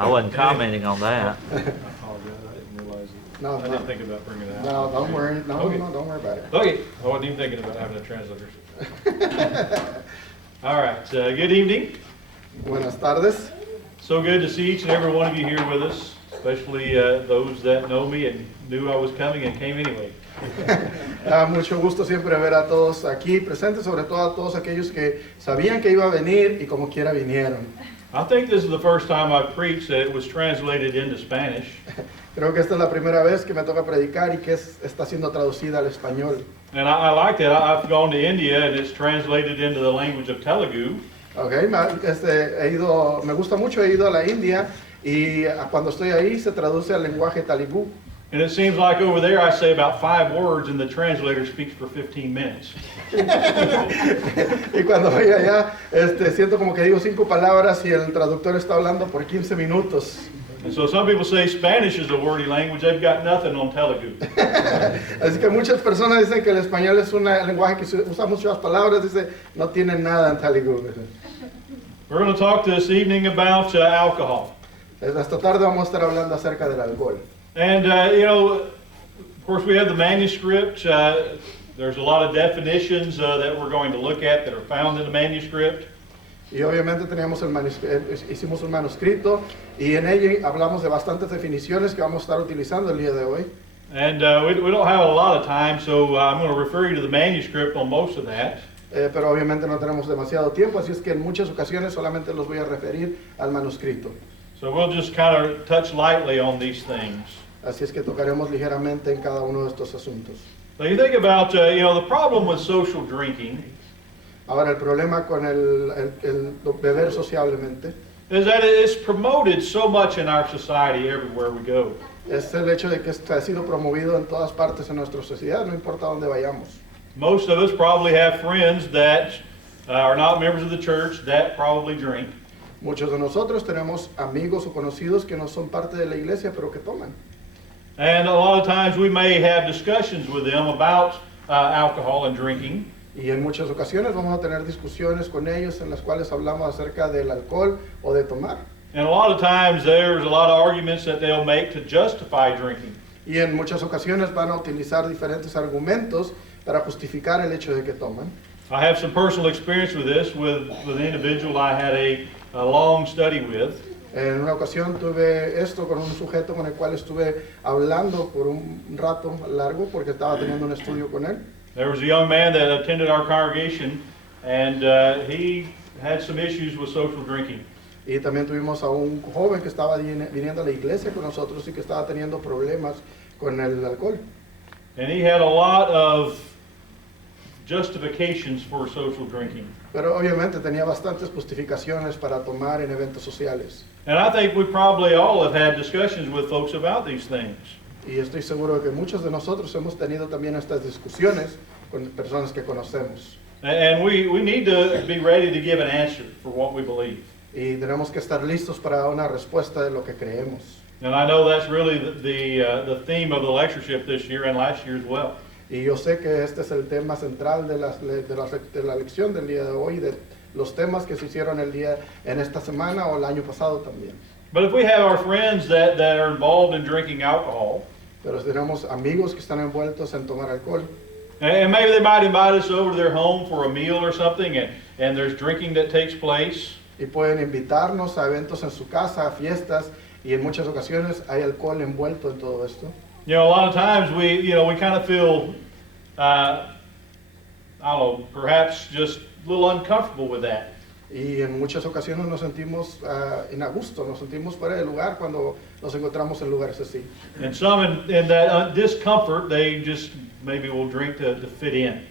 I wasn't commenting on that. I apologize, I didn't realize it. No, I no. didn't think about bringing it out. No, don't worry. No, Okay. no, don't worry about it. Okay, I wasn't even thinking about having a translator. All right, good evening. Buenas tardes. So good to see each and every one of you here with us, especially those that know me and knew I was coming and came anyway. Mucho gusto siempre ver a todos aquí presentes, sobre todo a todos aquellos que sabían que iba a venir y como quiera vinieron. I think this is the first time I've preached that it was translated into Spanish. Creo que esta es la primera vez que me toca predicar y que está siendo traducida al español. And I like that. I've gone to India and it's translated into the language of Telugu. Okay, me gusta mucho, he ido a la India y cuando estoy ahí se traduce al lenguaje telugu. And it seems like over there I say about 5 words and the translator speaks for 15 minutes. Y cuando voy allá, siento como que digo 5 palabras y el traductor está hablando por 15 minutos. And so some people say Spanish is a wordy language. They've got nothing on Telugu. Así que muchas personas dicen que el español es un lenguaje que usa muchas palabras, dice, no tiene nada en telugu. We're going to talk this evening about alcohol. Esta tarde vamos a estar hablando acerca del alcohol. And, you know, of course we have the manuscript. There's a lot of definitions that we're going to look at that are found in the manuscript. Y obviamente teníamos hicimos un manuscrito y en ello hablamos de bastantes definiciones que vamos a estar utilizando el día de hoy. And we don't have a lot of time, so I'm going to refer you to the manuscript on most of that. Pero obviamente no tenemos demasiado tiempo, así es que en muchas ocasiones solamente los voy a referir al manuscrito. So we'll just kind of touch lightly on these things. Así es que tocaremos ligeramente en cada uno de estos asuntos. So you think about, you know, the problem with social drinking Ahora, el problema con el beber sociablemente is that it's promoted so much in our society everywhere we go. es el hecho de que ha sido promovido en todas partes en nuestra sociedad, no importa dónde vayamos. Most of us probably have friends that are not members of the church that probably drink. Muchos de nosotros tenemos amigos o conocidos que no son parte de la iglesia, pero que toman. And a lot of times we may have discussions with them about alcohol and drinking. Y en muchas ocasiones vamos a tener discusiones con ellos en las cuales hablamos acerca del alcohol o de tomar. And a lot of times there's a lot of arguments that they'll make to justify drinking. Y en muchas ocasiones van a utilizar diferentes argumentos para justificar el hecho de que toman. I have some personal experience with this with an individual I had a long study with. En una ocasión tuve esto con un sujeto con el cual estuve hablando por un rato largo porque estaba teniendo un estudio con él. There was a young man that attended our congregation and he had some issues with social drinking. Y también tuvimos a un joven que estaba viniendo a la iglesia con nosotros y que estaba teniendo problemas con el alcohol. And he had a lot of justifications for social drinking. Pero obviamente tenía bastantes justificaciones para tomar en eventos sociales. And I think we probably all have had discussions with folks about these things. Y estoy seguro de que muchos de nosotros hemos tenido también estas discusiones con personas que conocemos. And we need to be ready to give an answer for what we believe. Y tenemos que estar listos para dar una respuesta de lo que creemos. And I know that's really the theme of the lectureship this year and last year as well. Y yo sé que este es el tema central de la lección del día de hoy, de los temas que se hicieron en esta semana o el año pasado también. But if we have our friends that are involved in drinking alcohol, Pero si tenemos amigos que están envueltos en tomar alcohol, and maybe they might invite us over to their home for a meal or something, and there's drinking that takes place. y pueden invitarnos a eventos en su casa, a fiestas, y en muchas ocasiones hay alcohol envuelto en todo esto. You know, a lot of times we kind of feel, I don't know, perhaps just a little uncomfortable with that. Y en muchas ocasiones nos sentimos a gusto, nos sentimos fuera de lugar cuando nos encontramos en lugares así. And some in that discomfort, they just maybe will drink to fit in.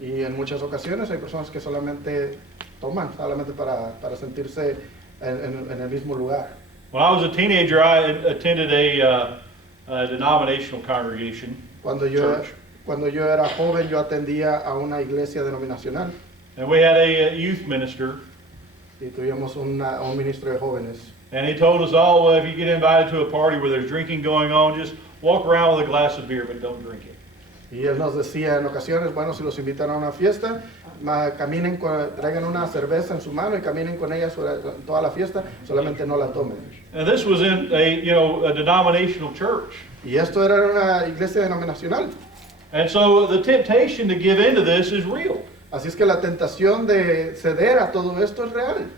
Y en muchas ocasiones hay personas que solamente toman, solamente para sentirse en el mismo lugar. When I was a teenager, I attended a denominational congregation, Cuando yo era joven, yo atendía a una iglesia denominacional and we had a youth minister, y tuvimos un ministro de jóvenes. and he told us all, well, if you get invited to a party where there's drinking going on, just walk around with a glass of beer, but don't drink it. Y él nos decía en ocasiones, bueno, si los invitan a una fiesta, traigan una cerveza en su mano y caminen con ella sobre toda la fiesta, solamente no la tomen. And this was in a denominational church. Y esto era una iglesia denominacional. And so the temptation to give into this is real. Así es que la tentación de ceder a todo esto es real.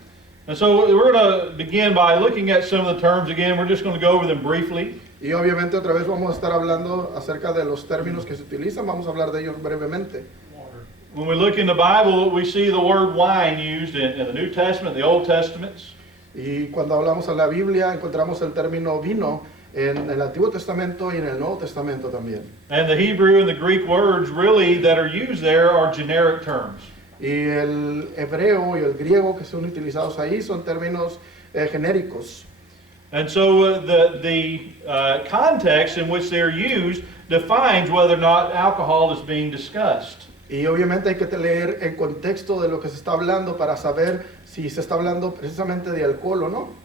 And so we're going to begin by looking at some of the terms again. We're just going to go over them briefly. Y obviamente otra vez vamos a estar hablando acerca de los términos que se utilizan, vamos a hablar de ellos brevemente. When we look in the Bible, we see the word wine used in the New Testament, the Old Testaments. Y cuando hablamos en la Biblia encontramos el término vino en el Antiguo Testamento y en el Nuevo Testamento también. And the Hebrew and the Greek words really that are used there are generic terms. Y el hebreo y el griego que son utilizados ahí son términos genéricos. And so the context in which they're used defines whether or not alcohol is being discussed. Y obviamente hay que leer el contexto de lo que se está hablando para saber si se está hablando precisamente de alcohol o no.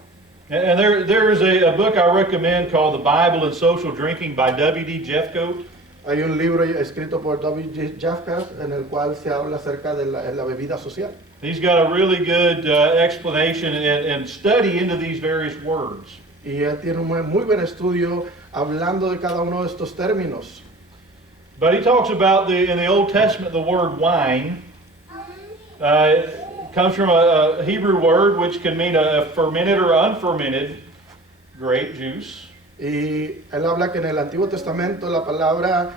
And there is a book I recommend called The Bible and Social Drinking by W.D. Jeffcoat. Hay un libro escrito por W.D. Jeffcoat en el cual se habla acerca de la bebida social. He's got a really good explanation and study into these various words. Y él tiene un muy buen estudio hablando de cada uno de estos términos. But he talks about in the Old Testament, the word wine comes from a Hebrew word which can mean a fermented or unfermented grape juice. Y él habla que en el Antiguo Testamento la palabra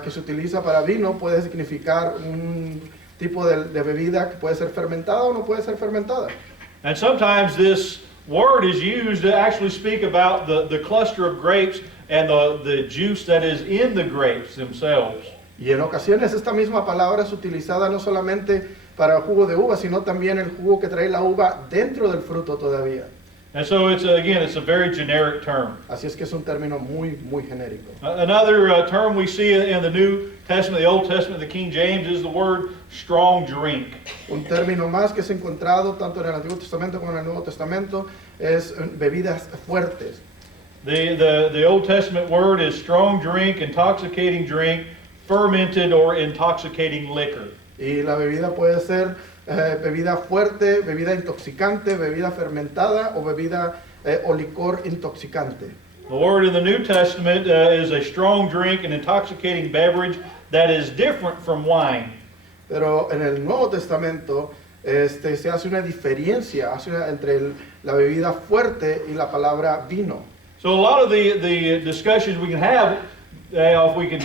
que se utiliza para vino puede significar un tipo de bebida que puede ser fermentada o no puede ser fermentada. And sometimes this word is used to actually speak about the cluster of grapes and the juice that is in the grapes themselves. Y en ocasiones esta misma palabra es utilizada no solamente para el jugo de uva, sino también el jugo que trae la uva dentro del fruto todavía. And so it's a very generic term. Así es que es un término muy genérico. Another term we see in the New Testament, the Old Testament, the King James, is the word strong drink. Un término más que es encontrado tanto en el Antiguo Testamento como en el Nuevo Testamento es bebidas fuertes. The Old Testament word is strong drink, intoxicating drink, fermented or intoxicating liquor. Y la bebida puede ser bebida fuerte, bebida intoxicante, bebida fermentada o bebida o licor intoxicante. The word in the New Testament is a strong drink, an intoxicating beverage that is different from wine. Pero en el Nuevo Testamento se hace una diferencia entre la bebida fuerte y la palabra vino. So a lot of the discussions we can have, if we can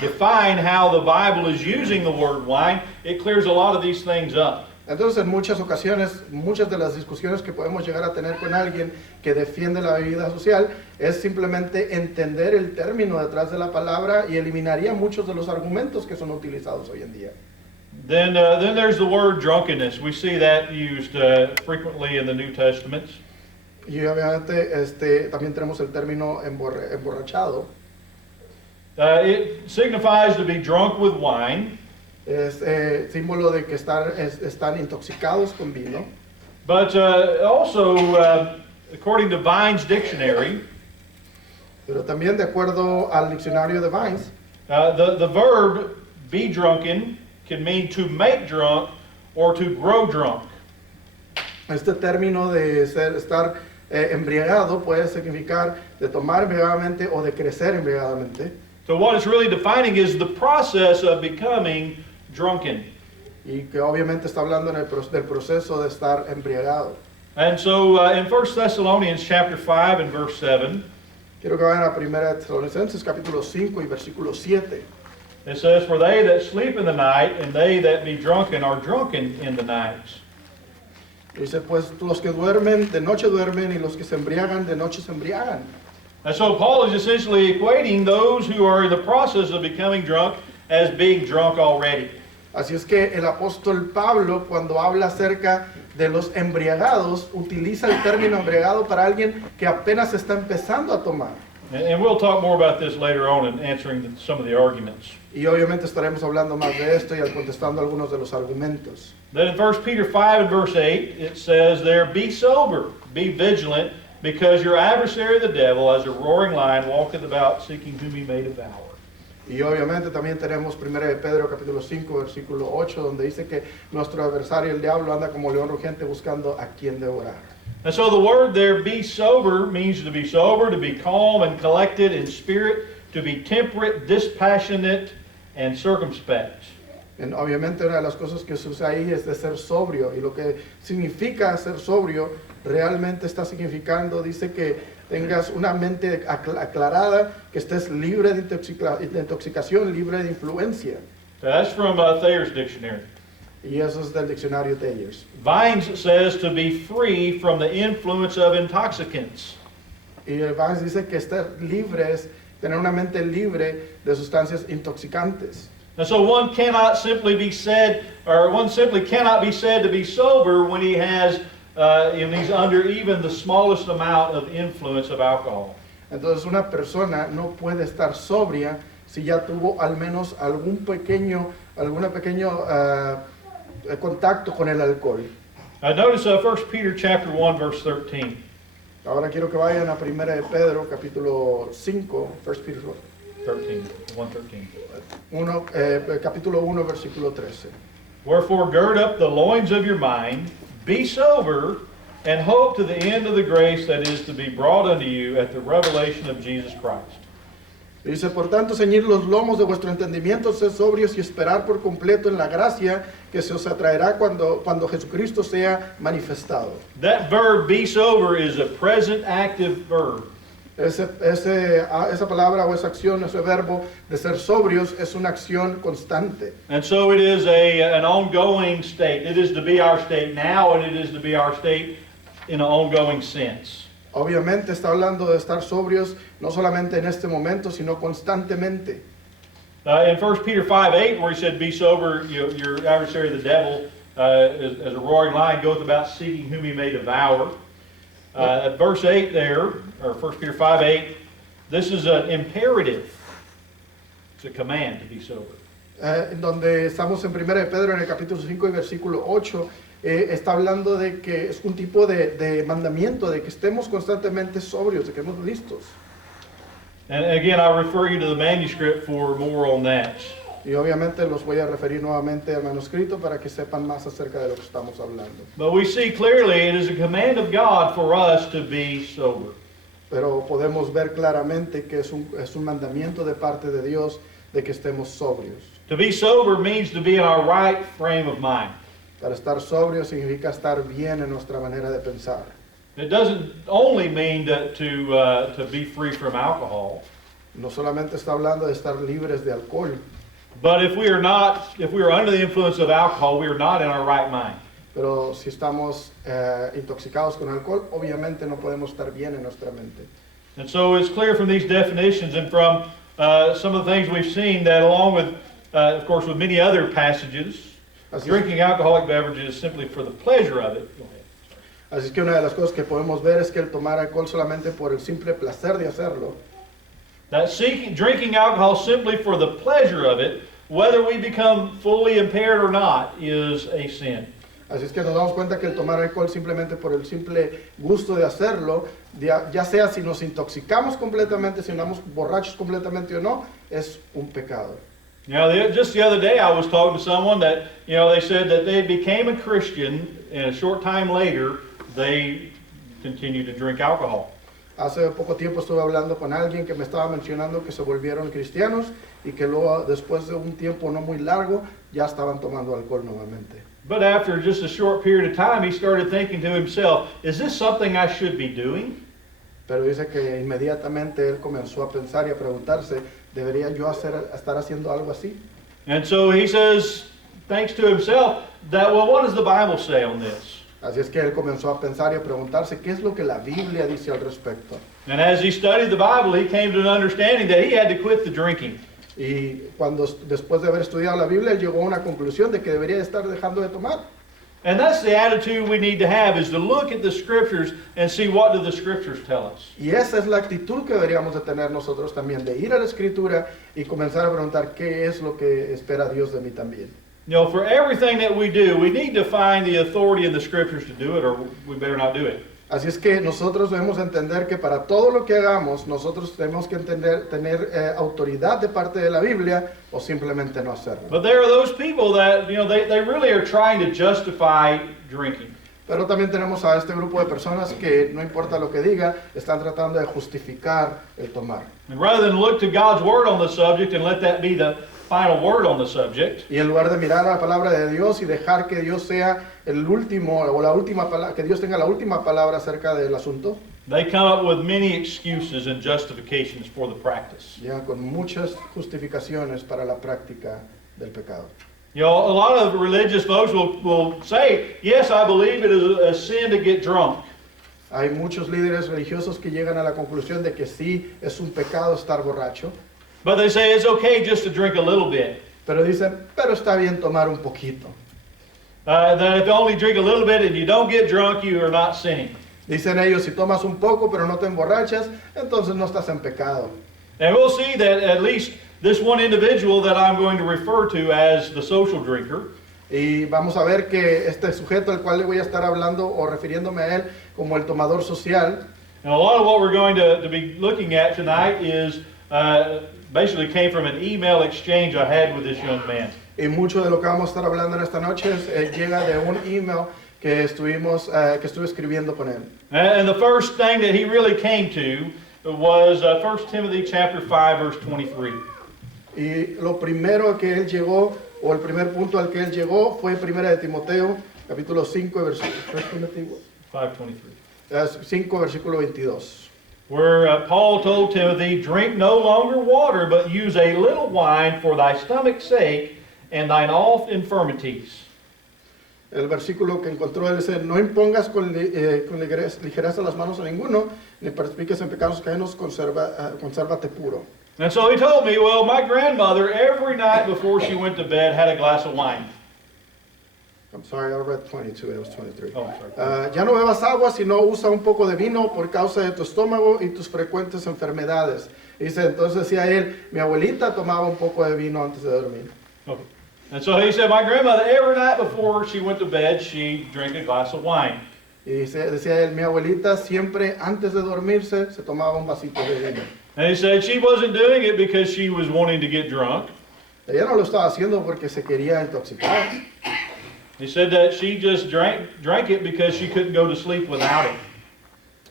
define how the Bible is using the word wine, it clears a lot of these things up. Entonces, en muchas ocasiones, muchas de las discusiones que podemos llegar a tener con alguien que defiende la bebida social es simplemente entender el término detrás de la palabra y eliminaría muchos de los argumentos que son utilizados hoy en día. Then there's the word drunkenness. We see that used frequently in the New Testament. Y obviamente también tenemos el término emborrachado. It signifies to be drunk with wine. Es símbolo de que están intoxicados con vino. But also, according to Vine's dictionary, Pero también de acuerdo al diccionario de Vines, the verb be drunken can mean to make drunk or to grow drunk. este término de estar embriagado puede significar de tomar embriagadamente o de crecer embriagadamente. So what it's really defining is the process of becoming drunken. Y que obviamente está hablando del proceso de estar embriagado. And so in 1 Thessalonians chapter 5 and verse 7, Quiero que vayan a 1 Tesalonicenses capítulo 5 y versículo 7. it says, "For they that sleep in the night and they that be drunken are drunken in the night." Dice, pues los que duermen, de noche duermen, y los que se embriagan, de noche se embriagan. And so Paul is essentially equating those who are in the process of becoming drunk as being drunk already. Así es que el apóstol Pablo, cuando habla acerca de los embriagados, utiliza el término embriagado para alguien que apenas está empezando a tomar. And we'll talk more about this later on in answering some of the arguments. Y obviamente estaremos hablando más de esto y contestando algunos de los argumentos. Then in 1 Peter 5 and verse 8, it says there, "Be sober, be vigilant, because your adversary the devil, as a roaring lion, walketh about seeking whom he may devour." Y obviamente también tenemos 1 de Pedro capítulo 5 versículo 8 donde dice que nuestro adversario el diablo anda como león rugiente buscando a quien devorar. And so the word there, be sober, means to be sober, to be calm and collected in spirit, to be temperate, dispassionate, and circumspect. Obviamente una de las cosas que se usa ahí es de ser sobrio, y lo que significa ser sobrio realmente está significando, dice que tengas una mente aclarada, que estés libre de intoxicación, libre de influencia. That's from Thayer's dictionary. Y eso es del diccionario Thayer's. Vines says to be free from the influence of intoxicants. Y Vines dice que estar libre es tener una mente libre de sustancias intoxicantes. And so one cannot simply be said, or one simply cannot be said to be sober when he has, he's under even the smallest amount of influence of alcohol. Entonces una persona no puede estar sobria si ya tuvo al menos algún pequeño contacto con el alcohol. Notice 1 Peter chapter 1 verse 13. Ahora quiero que vayan a 1 de Pedro capítulo 5, 1 Peter 1:13. capítulo 1 versículo 13. Wherefore gird up the loins of your mind, be sober, and hope to the end of the grace that is to be brought unto you at the revelation of Jesus Christ. Dice, por tanto, ceñid los lomos de vuestro entendimiento, sed sobrios y esperar por completo en la gracia que se os atraerá cuando Jesucristo sea manifestado. That verb, be sober, is a present active verb. Esa palabra o esa acción, ese verbo de ser sobrios es una acción constante. And so it is an ongoing state. It is to be our state now, and it is to be our state in an ongoing sense. Obviamente está hablando de estar sobrios no solamente en este momento, sino constantemente. In 1 Peter 5:8, where he said, be sober, your adversary the devil, as a roaring lion, goeth about seeking whom he may devour. At verse 8 there, or 1 Peter 5:8, this is an imperative. It's a command to be sober. En donde estamos en 1 de Pedro, en el capítulo 5 y versículo 8, está hablando de que es un tipo de mandamiento, de que estemos constantemente sobrios, de que estemos listos. And again, I refer you to the manuscript for more on that. Y obviamente los voy a referir nuevamente al manuscrito para que sepan más acerca de lo que estamos hablando. But we see clearly it is a command of God for us to be sober. Pero podemos ver claramente que es un mandamiento de parte de Dios de que estemos sobrios. To be sober means to be in our right frame of mind. Para estar sobrio significa estar bien en nuestra manera de pensar. It doesn't only mean to be free from alcohol. No solamente está hablando de estar libres de alcohol. But if we are under the influence of alcohol, we are not in our right mind. Pero si estamos intoxicados con alcohol, obviamente no podemos estar bien en nuestra mente. And so it's clear from these definitions and from some of the things we've seen that along with, of course, with many other passages, drinking alcoholic beverages simply for the pleasure of it. Go ahead. Así que una de las cosas que podemos ver es que el tomar alcohol solamente por el simple placer de hacerlo, That drinking alcohol simply for the pleasure of it, whether we become fully impaired or not, is a sin. Así es que nos damos cuenta que el tomar alcohol simplemente por el simple gusto de hacerlo, ya sea si nos intoxicamos completamente, si andamos borrachos completamente o no, es un pecado. Just the other day I was talking to someone that, they said that they became a Christian and a short time later they continued to drink alcohol. Hace poco tiempo estuve hablando con alguien que me estaba mencionando que se volvieron cristianos y que luego, después de un tiempo no muy largo, ya estaban tomando alcohol nuevamente. But after just a short period of time, he started thinking to himself, is this something I should be doing? Pero dice que inmediatamente él comenzó a pensar y a preguntarse, ¿debería yo estar haciendo algo así? And so he says, thanks to himself, what does the Bible say on this? Así es que él comenzó a pensar y a preguntarse, ¿qué es lo que la Biblia dice al respecto? And as he studied the Bible, he came to an understanding that he had to quit the drinking. Y después de haber estudiado la Biblia, él llegó a una conclusión de que debería estar dejando de tomar. And that's the attitude we need to have, is to look at the Scriptures and see what do the Scriptures tell us. Y esa es la actitud que deberíamos de tener nosotros también, de ir a la Escritura y comenzar a preguntar qué es lo que espera Dios de mí también. For everything that we do, we need to find the authority in the Scriptures to do it, or we better not do it. Así es que nosotros debemos entender que para todo lo que hagamos, nosotros tenemos que tener autoridad de parte de la Biblia o simplemente no hacerlo. But there are those people that, they really are trying to justify drinking. Pero también tenemos a este grupo de personas que no importa lo que diga, están tratando de justificar el tomar. And rather than look to God's word on the subject and let that be the final word on the subject, Y en lugar de mirar a la palabra de Dios y dejar que Dios sea el último o la última palabra, que Dios tenga la última palabra acerca del asunto, they come up with many excuses and justifications for the practice. llegan con muchas justificaciones para la práctica del pecado. A lot of religious folks will say, yes, I believe it is a sin to get drunk. Hay muchos líderes religiosos que llegan a la conclusión de que sí es un pecado estar borracho, But they say it's okay just to drink a little bit. pero dicen, pero está bien tomar un poquito. That if you only drink a little bit and you don't get drunk, you are not sinning. Dicen ellos, si tomas un poco pero no te emborrachas, entonces no estás en pecado. And we'll see that at least this one individual that I'm going to refer to as the social drinker, Y vamos a ver que este sujeto al cual le voy a estar hablando o refiriéndome a él como el tomador social, and a lot of what we're going to be looking at tonight is basically came from an email exchange I had with this young man. y mucho de lo que vamos a estar hablando en esta noche llega de un email que estuve escribiendo con él. And the first thing that he really came to was 1 Timothy chapter 5, verse 23. Y lo primero que él llegó, o el primer punto al que él llegó, fue 1 de Timoteo, capítulo 5, versículo 5, versículo 22. Where Paul told Timothy, drink no longer water, but use a little wine for thy stomach's sake and thine oft infirmities. El versículo que encontró él dice, no impongas con ligereza las manos a ninguno, ni participiques en pecados ajenos, consérvate puro. And so he told me, well, my grandmother, every night before she went to bed, had a glass of wine. I'm sorry, I read 22, it was 23. Oh, sorry. Ya no bebas agua, sino usa un poco de vino por causa de tu estómago y tus frecuentes enfermedades. Dice, entonces decía él, mi abuelita tomaba un poco de vino antes de dormir. Okay. And so he said, my grandmother, every night before she went to bed, she drank a glass of wine. Y decía él, mi abuelita siempre antes de dormirse se tomaba un vasito de vino. And he said she wasn't doing it because she was wanting to get drunk. Ella no lo estaba haciendo porque se quería intoxicar. He said that she just drank it because she couldn't go to sleep without it.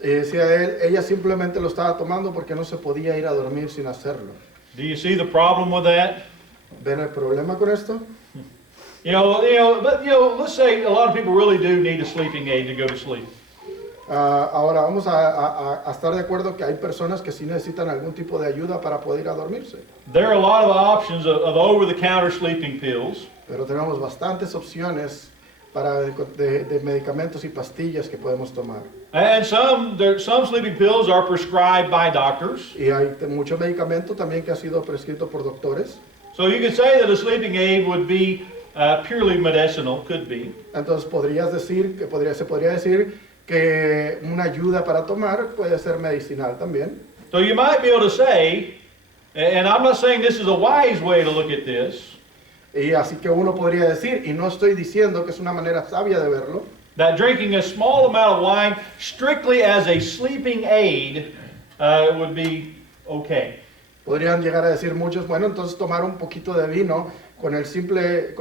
Y decía él, ella simplemente lo estaba tomando porque no se podía ir a dormir sin hacerlo. Do you see the problem with that? ¿Ven el problema con esto? Let's say a lot of people really do need a sleeping aid to go to sleep. Ahora vamos a estar de acuerdo que hay personas que sí necesitan algún tipo de ayuda para poder ir a dormirse. There are a lot of options of over-the-counter sleeping pills. Pero tenemos bastantes opciones de medicamentos y pastillas que podemos tomar. And some sleeping pills are prescribed by doctors. Y hay mucho medicamento también que ha sido prescrito por doctores. So you could say that a sleeping aid would be purely medicinal, could be. Entonces se podría decir que una ayuda para tomar puede ser medicinal también. So you might be able to say, and I'm not saying this is a wise way to look at this, Y así que uno podría decir, y no estoy diciendo que es una manera sabia de verlo, that drinking a small amount of wine strictly as a sleeping aid would be okay. podrían llegar a decir muchos, bueno, entonces tomar un poquito de vino con el simple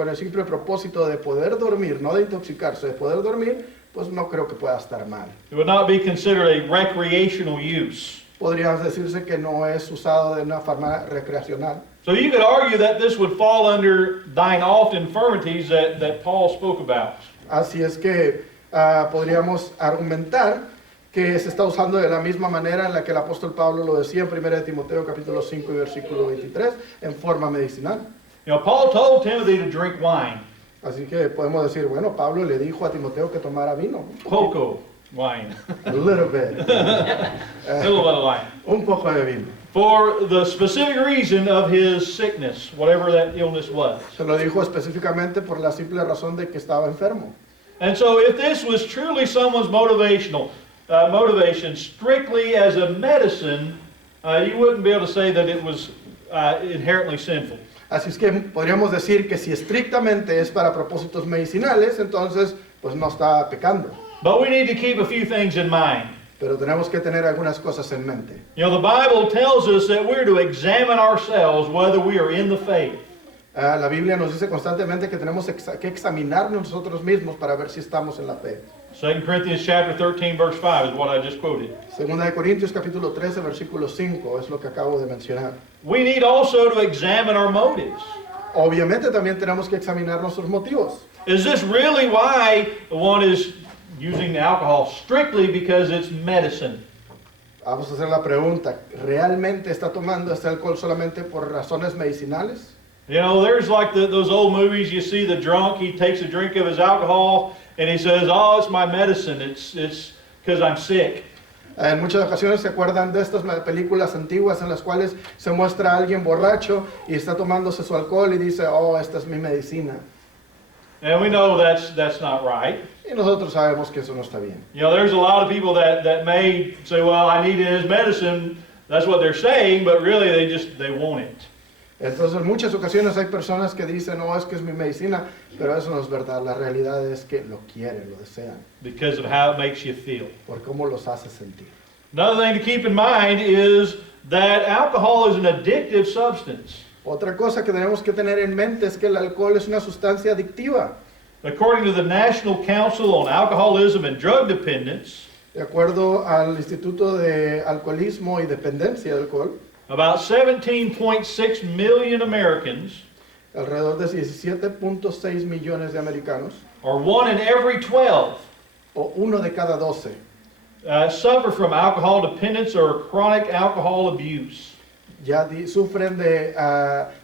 propósito de poder dormir, no de intoxicarse, de poder dormir, pues no creo que pueda estar mal. It would not be considered a recreational use. Podría decirse que no es usado de una forma recreacional. So you could argue that this would fall under thine oft infirmities that Paul spoke about. Así es que podríamos argumentar que se está usando de la misma manera en la que el apóstol Pablo lo decía en 1 de Timoteo capítulo 5 y versículo 23, en forma medicinal. Paul told Timothy to drink wine. Así que podemos decir, bueno, Pablo le dijo a Timoteo que tomara vino. Poco wine. A little bit. A little bit of wine. Un poco de vino. For the specific reason of his sickness, whatever that illness was. Se lo dijo específicamente por la simple razón de que estaba enfermo. And so if this was truly someone's motivation strictly as a medicine, you wouldn't be able to say that it was inherently sinful. Así es que podríamos decir que si estrictamente es para propósitos medicinales, entonces pues no está pecando. But we need to keep a few things in mind. Pero tenemos que tener algunas cosas en mente. You know, the Bible tells us that we're to examine ourselves whether we are in the faith. La Biblia nos dice constantemente que tenemos que examinarnos nosotros mismos para ver si estamos en la fe. 2 Corinthians chapter 13 verse 5 is what I just quoted. Segunda de Corintios capítulo 13 versículo 5 es lo que acabo de mencionar. We need also to examine our motives. Obviamente también tenemos que examinar nuestros motivos. Is this really why one is using alcohol strictly because it's medicine? Vamos a hacer la pregunta, ¿realmente está tomando este alcohol solamente por razones medicinales? You know, there's like those old movies, you see the drunk, he takes a drink of his alcohol and he says, oh, it's my medicine, it's because I'm sick. En muchas ocasiones se acuerdan de estas películas antiguas en las cuales se muestra a alguien borracho y está tomándose su alcohol y dice, oh, esta es mi medicina. And we know that's not right. Y nosotros sabemos que eso no está bien. You know, there's a lot of people that may say, well, I need it as medicine. That's what they're saying, but really they want it. Entonces en muchas ocasiones hay personas que dicen, no, es que es mi medicina, pero eso no es verdad. La realidad es que lo quieren, lo desean. Because of how it makes you feel. Por cómo los hace sentir. Another thing to keep in mind is that alcohol is an addictive substance. Otra cosa que tenemos que tener en mente es que el alcohol es una sustancia adictiva. According to the National Council on Alcoholism and Drug Dependence, De acuerdo al Instituto de Alcoholismo y Dependencia de Alcohol, about 17.6 million Americans, alrededor de 17.6 millones de americanos, or 1 in every 12, o 1 de cada 12, suffer from alcohol dependence or chronic alcohol abuse. ya sufren de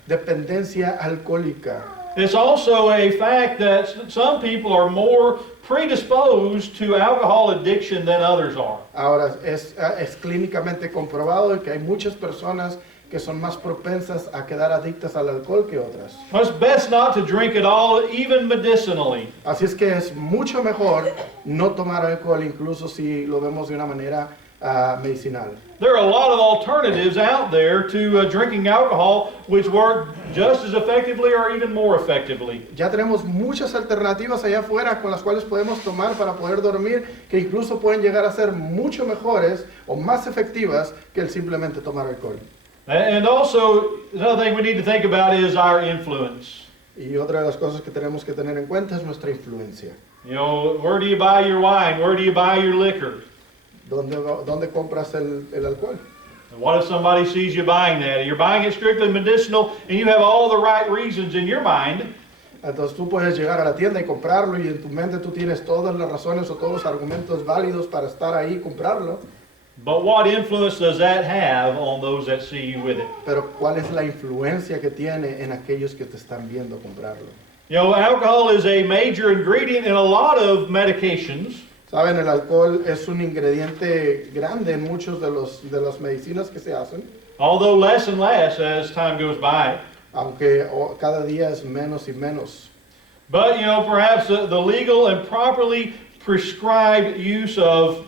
dependencia alcohólica. It's also a fact that some people are more predisposed to alcohol addiction than others are. Ahora, es clínicamente comprobado que hay muchas personas que son más propensas a quedar adictas al alcohol que otras. It's best not to drink at all, even medicinally. Así es que es mucho mejor no tomar alcohol, incluso si lo vemos de una manera medicinal. There are a lot of alternatives out there to drinking alcohol which work just as effectively or even more effectively. Ya tenemos muchas alternativas allá afuera con las cuales podemos tomar para poder dormir, que incluso pueden llegar a ser mucho mejores o más efectivas que el simplemente tomar alcohol. And also, another thing we need to think about is our influence. Y otra de las cosas que tenemos que tener en cuenta es nuestra influencia. You know, where do you buy your wine? Where do you buy your liquor? ¿Dónde compras el alcohol? And what if somebody sees you buying that? You're buying it strictly medicinal and you have all the right reasons in your mind. Entonces tú puedes llegar a la tienda y comprarlo y en tu mente tú tienes todas las razones o todos los argumentos válidos para estar ahí y comprarlo. But what influence does that have on those that see you with it? Pero ¿cuál es la influencia que tiene en aquellos que te están viendo comprarlo? You know, alcohol is a major ingredient in a lot of medications. Saben, el alcohol es un ingrediente grande en muchos de las medicinas que se hacen, Although less and less as time goes by. aunque cada día es menos y menos. But, you know, perhaps the legal and properly prescribed use of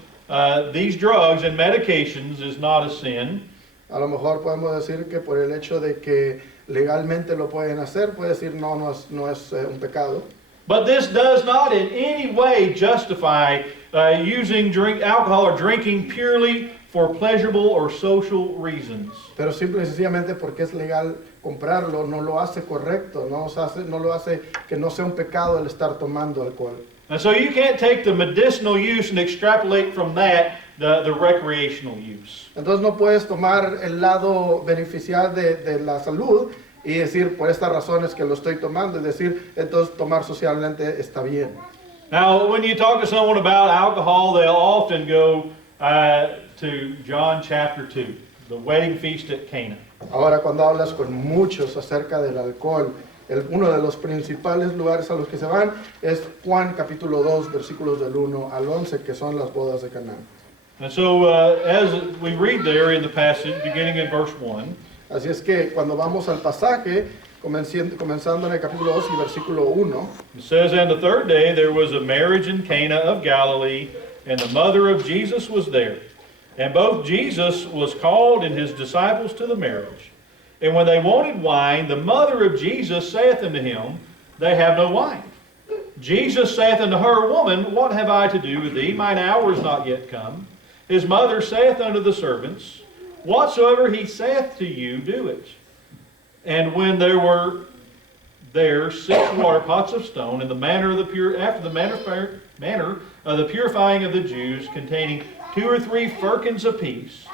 these drugs and medications is not a sin. A lo mejor podemos decir que por el hecho de que legalmente lo pueden hacer, puede decir no es un pecado. But this does not in any way justify using alcohol or drinking purely for pleasurable or social reasons. Pero simple y sencillamente porque es legal comprarlo, no lo hace correcto, no lo hace que no sea un pecado el estar tomando alcohol. And so you can't take the medicinal use and extrapolate from that the recreational use. Entonces no puedes tomar el lado beneficial de la salud y decir por estas razones que lo estoy tomando, y decir entonces tomar socialmente está bien. Now, when you talk to someone about alcohol, they'll often go to John chapter 2, the wedding feast at Cana. Ahora cuando hablas con muchos acerca del alcohol, uno de los principales lugares a los que se van es Juan capítulo 2, versículos del 1 al 11, que son las bodas de Caná. And so, as we read there in the passage, beginning in verse 1, Así es que cuando vamos al pasaje, comenzando en el capítulo 2 y versículo 1, it says, And the third day there was a marriage in Cana of Galilee, and the mother of Jesus was there. And both Jesus was called and his disciples to the marriage. And when they wanted wine, the mother of Jesus saith unto him, They have no wine. Jesus saith unto her, Woman, what have I to do with thee? Mine hour is not yet come. His mother saith unto the servants, Whatsoever he saith to you, do it. And when there were there 6 water pots of stone, in the manner of the after the manner of the purifying of the Jews, containing 2 or 3 firkins apiece,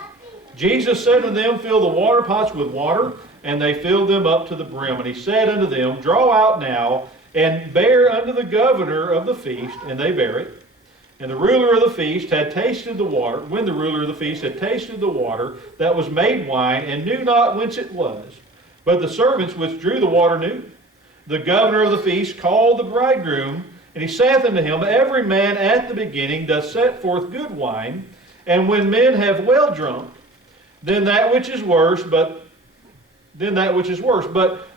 Jesus said unto them, Fill the water pots with water. And they filled them up to the brim. And he said unto them, Draw out now, and bear unto the governor of the feast. And they bare it. And the ruler of the feast had tasted the water, when the ruler of the feast had tasted the water that was made wine, and knew not whence it was. But the servants which drew the water knew. The governor of the feast called the bridegroom, and he saith unto him, Every man at the beginning doth set forth good wine, and when men have well drunk, then that which is worse, but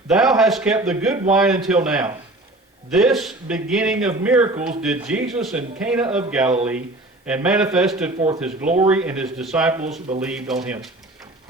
thou hast kept the good wine until now. This beginning of miracles did Jesus in Cana of Galilee, and manifested forth his glory, and his disciples believed on him.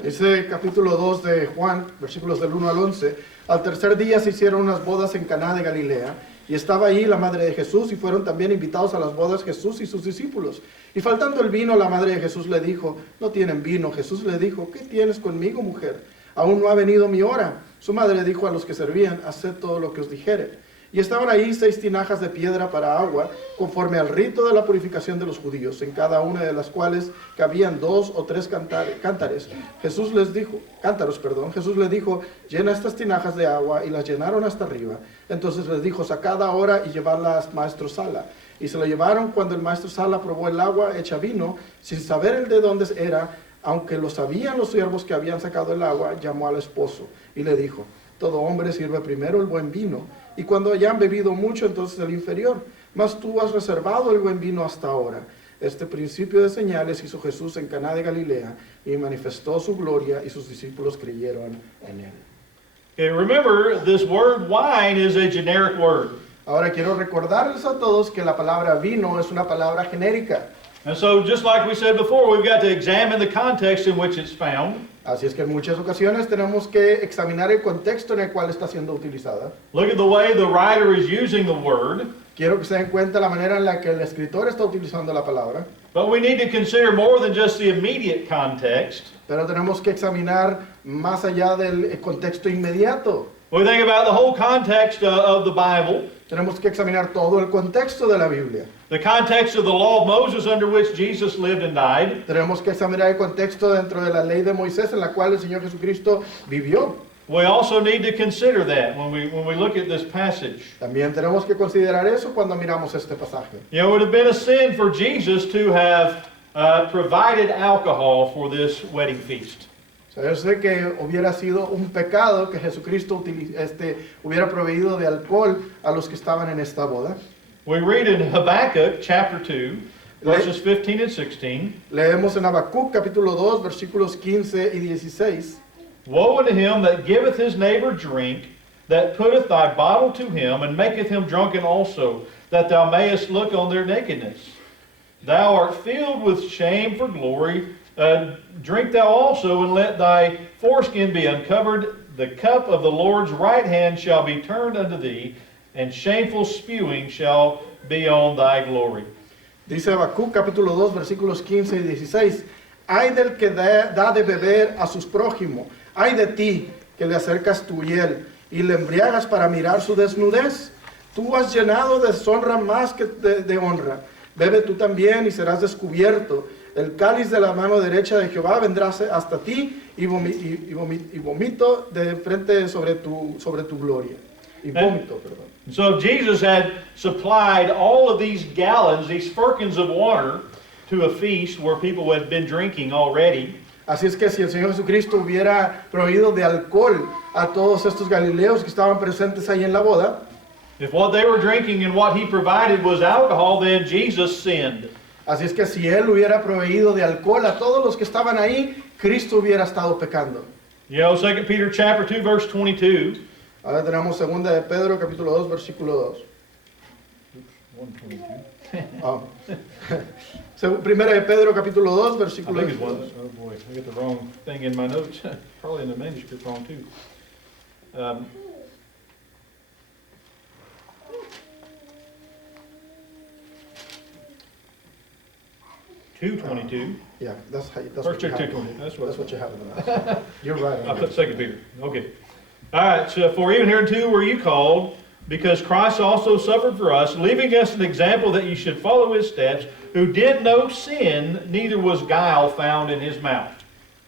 Dice capítulo 2 de Juan, versículos del 1 al 11. Al tercer día se hicieron unas bodas en Caná de Galilea, y estaba ahí la madre de Jesús, y fueron también invitados a las bodas Jesús y sus discípulos. Y faltando el vino, la madre de Jesús le dijo, No tienen vino. Jesús le dijo, ¿Qué tienes conmigo, mujer? Aún no ha venido mi hora. Su madre dijo a los que servían, Haced todo lo que os dijere. Y estaban ahí 6 tinajas de piedra para agua, conforme al rito de la purificación de los judíos, en cada una de las cuales cabían 2 o 3 cántaros. Jesús les dijo, llena estas tinajas de agua, y las llenaron hasta arriba. Entonces les dijo, sacad ahora y llevadlas, maestro Sala. Y se lo llevaron. Cuando el maestro Sala probó el agua hecha vino, sin saber el de dónde era, aunque lo sabían los siervos que habían sacado el agua, llamó al esposo y le dijo, todo hombre sirve primero el buen vino, y cuando hayan bebido mucho, entonces el inferior. Mas tú has reservado el buen vino hasta ahora. Este principio de señales hizo Jesús en Caná de Galilea, y manifestó su gloria, y sus discípulos creyeron en él. Okay, remember, this word wine is a generic word. Ahora quiero recordarles a todos que la palabra vino es una palabra genérica. And so, just like we said before, we've got to examine the context in which it's found. Así es que en muchas ocasiones tenemos que examinar el contexto en el cual está siendo utilizada. Look at the way the writer is using the word. Quiero que se den cuenta la manera en la que el escritor está utilizando la palabra. But we need to consider more than just the immediate context. Pero tenemos que examinar más allá del contexto inmediato. When we think about the whole context of the Bible. Tenemos que examinar todo el contexto de la Biblia. The context of the law of Moses under which Jesus lived and died. Tenemos que examinar el contexto dentro de la ley de Moisés en la cual el Señor Jesucristo vivió. We also need to consider that when we look at this passage. También tenemos que considerar eso cuando miramos este pasaje. You know, it would have been a sin for Jesus to have provided alcohol for this wedding feast. Yo sé que hubiera sido un pecado que Jesucristo hubiera proveído de alcohol a los que estaban en esta boda. We read in Habakkuk chapter 2, verses 15 and 16. Leemos en Habacuc capítulo 2, versículos 15 y 16. Woe unto him that giveth his neighbor drink, that putteth thy bottle to him, and maketh him drunken also, that thou mayest look on their nakedness. Thou art filled with shame for glory. Drink thou also, and let thy foreskin be uncovered. The cup of the Lord's right hand shall be turned unto thee, and shameful spewing shall be on thy glory. Dice Habacuc capítulo 2 versículos 15 y 16. Ay del que da de beber a sus prójimos. Ay de ti que le acercas tu hiel y le embriagas para mirar su desnudez. Tú has llenado de deshonra más que de honra. Bebe tú también y serás descubierto. El cáliz de la mano derecha de Jehová vendrá hasta ti, y vomito de frente sobre tu gloria. Y vómito, perdón. So Jesus had supplied all of these gallons, these firkins of water, to a feast where people had been drinking already. Así es que si el Señor Jesucristo hubiera proveído de alcohol a todos estos galileos que estaban presentes ahí en la boda, if what they were drinking and what he provided was alcohol, then Jesus sinned. Así es que si Él hubiera proveído de alcohol a todos los que estaban ahí, Cristo hubiera estado pecando. You know, 2 Peter chapter 2, verse 22. Ahora tenemos 2 de Pedro, capítulo 2, versículo 2. Primera de Pedro, capítulo 2, versículo 2. Oh boy, I got the wrong thing in my notes. Probably in the manuscript wrong too. 2:22. Yeah, that's First what you Peter have. 2:22. That's That's what. what you have in the notes. You're right. I put 2 Peter. Okay. All right. So for even hereunto were you called, because Christ also suffered for us, leaving us an example that you should follow his steps, who did no sin, neither was guile found in his mouth.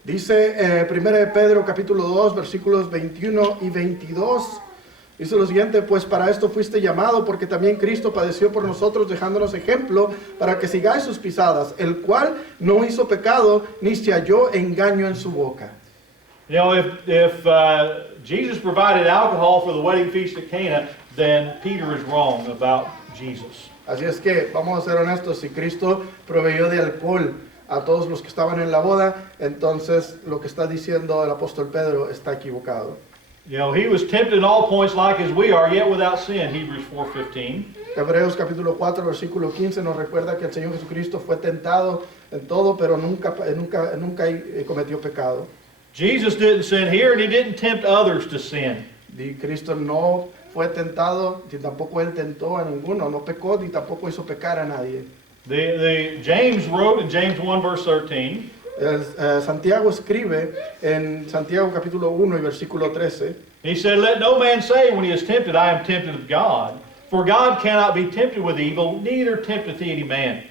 Dice 1 de Pedro capítulo 2 versículos 21 y 22. Dice lo siguiente: pues para esto fuiste llamado, porque también Cristo padeció por nosotros, dejándonos ejemplo para que sigáis sus pisadas, el cual no hizo pecado, ni se halló engaño en su boca. You know, if Jesus provided alcohol for the wedding feast at Cana, then Peter is wrong about Jesus. Así es que vamos a ser honestos, si Cristo proveyó de alcohol a todos los que estaban en la boda, entonces lo que está diciendo el apóstol Pedro está equivocado. You know, he was tempted in all points like as we are, yet without sin, Hebrews 4:15. Hebreos capítulo 4 versículo 15 nos recuerda que el Señor Jesucristo fue tentado en todo, pero nunca cometió pecado. Jesus didn't sin here, and he didn't tempt others to sin. Y Cristo no fue tentado, ni tampoco él tentó a ninguno, no pecó, ni tampoco hizo pecar a nadie. James wrote in James 1 verse 13, Santiago escribe en Santiago capítulo 1 y versículo 13. he said, let no man say when he is tempted, I am tempted of God. For God cannot be tempted with evil, neither tempteth he any man.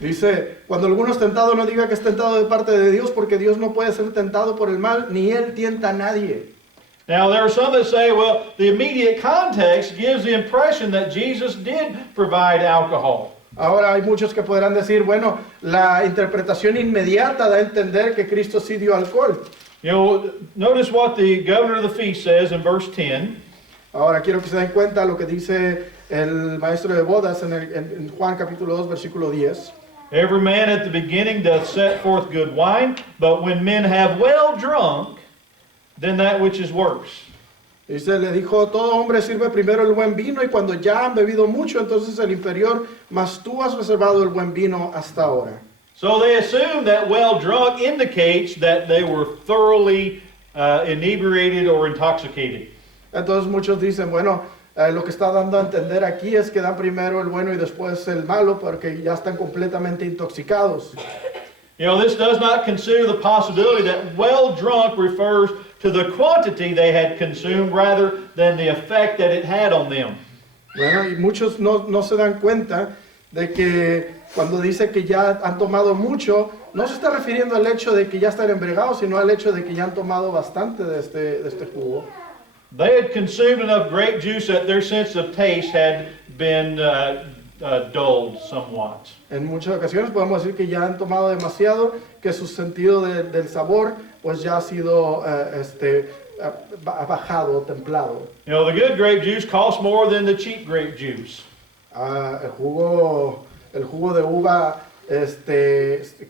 Dice, cuando alguno es tentado, no diga que es tentado de parte de Dios, porque Dios no puede ser tentado por el mal, ni él tienta a nadie. Now there are some that say, well, the immediate context gives the impression that Jesus did provide alcohol. Ahora hay muchos que podrán decir, bueno, la interpretación inmediata da a entender que Cristo sí dio alcohol. You know, notice what the governor of the feast says in verse 10. Ahora quiero que se den cuenta lo que dice el maestro de bodas en Juan capítulo 2 versículo 10. Every man at the beginning doth set forth good wine, but when men have well drunk, then that which is worse. Dice, le dijo, todo hombre sirve primero el buen vino, y cuando ya han bebido mucho, entonces el inferior, mas tú has reservado el buen vino hasta ahora. So they assume that well drunk indicates that they were thoroughly inebriated or intoxicated. Entonces muchos dicen, bueno, lo que está dando a entender aquí es que dan primero el bueno y después el malo, porque ya están completamente intoxicados. You know, this does not consider the possibility that well drunk refers to the quantity they had consumed rather than the effect that it had on them. Bueno, y muchos no se dan cuenta de que cuando dice que ya han tomado mucho, no se está refiriendo al hecho de que ya están embriagados, sino al hecho de que ya han tomado bastante de este jugo. They had consumed enough grape juice that their sense of taste had been dulled somewhat. En muchas ocasiones podemos decir que ya han tomado demasiado, que su sentido del sabor pues ya ha sido bajado, templado. You know, the good grape juice costs more than the cheap grape juice. El jugo de uva